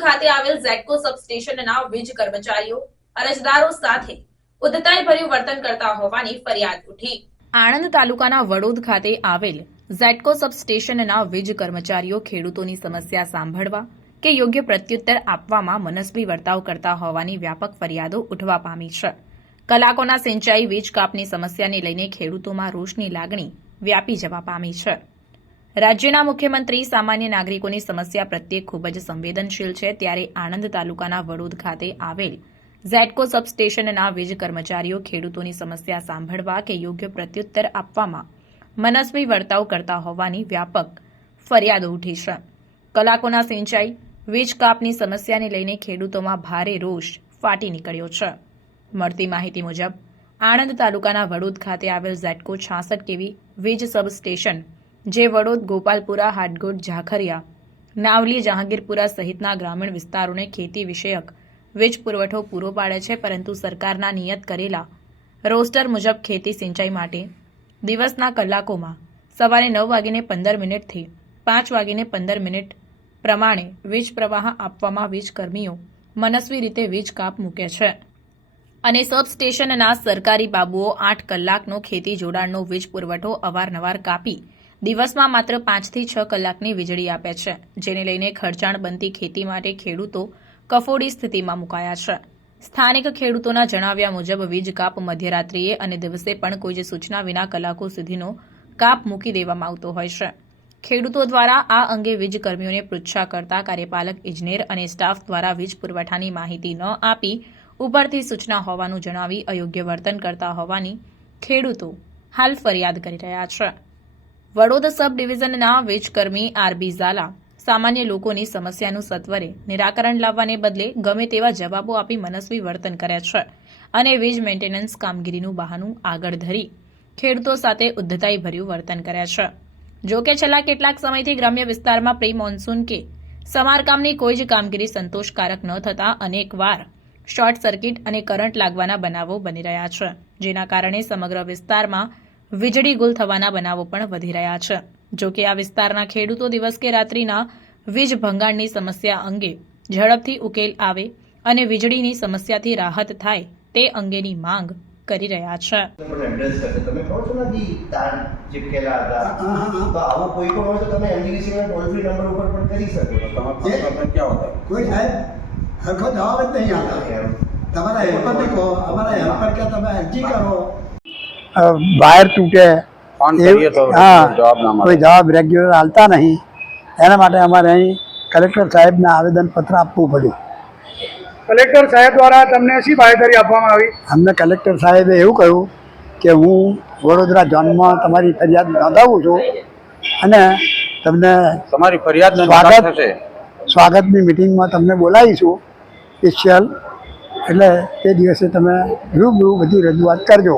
ખાતે આવેલ ઝેટકો સબસ્ટેશનના વીજ કર્મચારીઓ, અરજદારો સાથે ઉદ્ધતાઈ વર્તન કરતા હોવાની ફરિયાદ ઉઠી. આણંદ તાલુકાના વડોદ ખાતે આવેલ ઝેટકો સબસ્ટેશનના વીજ કર્મચારીઓ ખેડૂતોની સમસ્યા સાંભળવા કે યોગ્ય પ્રત્યુત્તર આપવામાં મનસ્વી વર્તાવ કરતા હોવાની વ્યાપક ફરિયાદો ઉઠવા પામી છે. કલાકોના સિંચાઈ વીજ કાપની સમસ્યાને લઈને ખેડૂતોમાં રોષની લાગણી વ્યાપી જવા પામી છે. રાજ્યના મુખ્યમંત્રી સામાન્ય નાગરિકોની સમસ્યા પ્રત્યે ખૂબ જ સંવેદનશીલ છે. ત્યારે આણંદ તાલુકાના વડોદ ખાતે આવેલ ઝેટકો સબસ્ટેશનના વીજ કર્મચારીઓ ખેડૂતોની સમસ્યા સાંભળવા કે યોગ્ય પ્રત્યુત્તર આપવામાં મનસ્વી વર્તાવ કરતા હોવાની વ્યાપક ફરિયાદો ઉઠી છે. કલાકોના સિંચાઈ, વીજ કાપની સમસ્યાને લઈને ખેડૂતોમાં ભારે રોષ ફાટી નીકળ્યો છે. મળતી માહિતી મુજબ, આણંદ તાલુકાના વડોદ ખાતે આવેલ ઝેટકો છાસઠ કેવી વીજ સબસ્ટેશન જે વડોદ, ગોપાલપુરા, હાટગોટ, ઝાખરિયા, નાવલી, જહાંગીરપુરા સહિતના ગ્રામીણ વિસ્તારોને ખેતી વિષયક વીજ પુરવઠો પૂરો પાડે છે, પરંતુ સરકારના નિયત કરેલા રોસ્ટર મુજબ ખેતી સિંચાઈ માટે દિવસના કલાકોમાં સવારે નવ વાગીને પંદર મિનિટથી પાંચ વાગીને પંદર મિનિટ પ્રમાણે વીજ પ્રવાહ આપવામાં વીજકર્મીઓ મનસ્વી રીતે વીજ કાપ મૂકે છે. અને સબસ્ટેશનના સરકારી બાબુઓ આઠ કલાકનો ખેતી જોડાણનો વીજ પુરવઠો અવારનવાર કાપી દિવસમાં માત્ર પાંચથી છ કલાકની વીજળી આપે છે, જેને લઈને ખર્ચાણ બનતી ખેતી માટે ખેડૂતો કફોડી સ્થિતિમાં મુકાયા છે. સ્થાનિક ખેડૂતોના જણાવ્યા મુજબ, વીજ કાપ મધ્યરાત્રિએ અને દિવસે પણ કોઈ જ સૂચના વિના કલાકો સુધીનો કાપ મૂકી દેવામાં આવતો હોય છે. ખેડૂતો દ્વારા આ અંગે વીજ કર્મીઓને પૃચ્છા કરતા કાર્યપાલક ઇજનેર અને સ્ટાફ દ્વારા વીજ પુરવઠાની માહિતી ન આપી ઉપરથી સૂચના હોવાનું જણાવી અયોગ્ય વર્તન કરતા હોવાની ખેડૂતો હાલ ફરિયાદ કરી રહ્યા છે. વડોદ સબ ડિવિઝનના વીજકર્મી આરબી ઝાલા સામાન્ય લોકોની સમસ્યાનું સત્વરે નિરાકરણ લાવવાને બદલે ગમે તેવા જવાબો આપી મનસ્વી વર્તન કર્યા છે અને વીજ મેન્ટેનન્સ કામગીરીનું બહાનું આગળ ધરી ખેડૂતો સાથે ઉદ્ધતાઈભર્યું વર્તન કર્યા છે. જો કે છેલ્લા કેટલાક સમયથી ગ્રામ્ય વિસ્તારમાં પ્રી મોન્સૂન કે સમારકામની કોઈ જ કામગીરી સંતોષકારક ન થતાં અનેકવાર શોર્ટ સર્કિટ અને કરંટ લાગવાના બનાવો બની રહ્યા છે, જેના કારણે સમગ્ર વિસ્તારમાં વીજળી ગુલ થવાના બનાવો પણ વધી રહ્યા છે. જો કે આ વિસ્તારના ખેડૂતો દિવસ કે રાત્રિના વીજ ભંગાણની સમસ્યા અંગે ઝડપથી ઉકેલ આવે અને વીજળીની સમસ્યાથી રાહત થાય તે અંગેની માંગ કરી રહ્યા છે. તમારા હેલ્પર ને કહો. અમારા હેલ્પર કે તમે અરજી કરો. વાયર તૂટે. હા. જવાબ ના કોઈ જવાબ રેગ્યુલર આવતા નહીં. એના માટે અમારે અહીં કલેક્ટર સાહેબને આવેદનપત્ર આપવું પડ્યું. કલેક્ટર સાહેબ દ્વારા તમને શી બાહેધરી આપવામાં આવી? અમને કલેક્ટર સાહેબે એવું કહ્યું કે હું વડોદરા ઝોનમાં તમારી ફરિયાદ નોંધાવું છું અને તમને તમારી ફરિયાદ સ્વાગત. સ્વાગતની મિટિંગમાં તમને બોલાવીશું સ્પેશિયલ એટલે તે દિવસે તમે રૂબરૂ બધી રજૂઆત કરજો.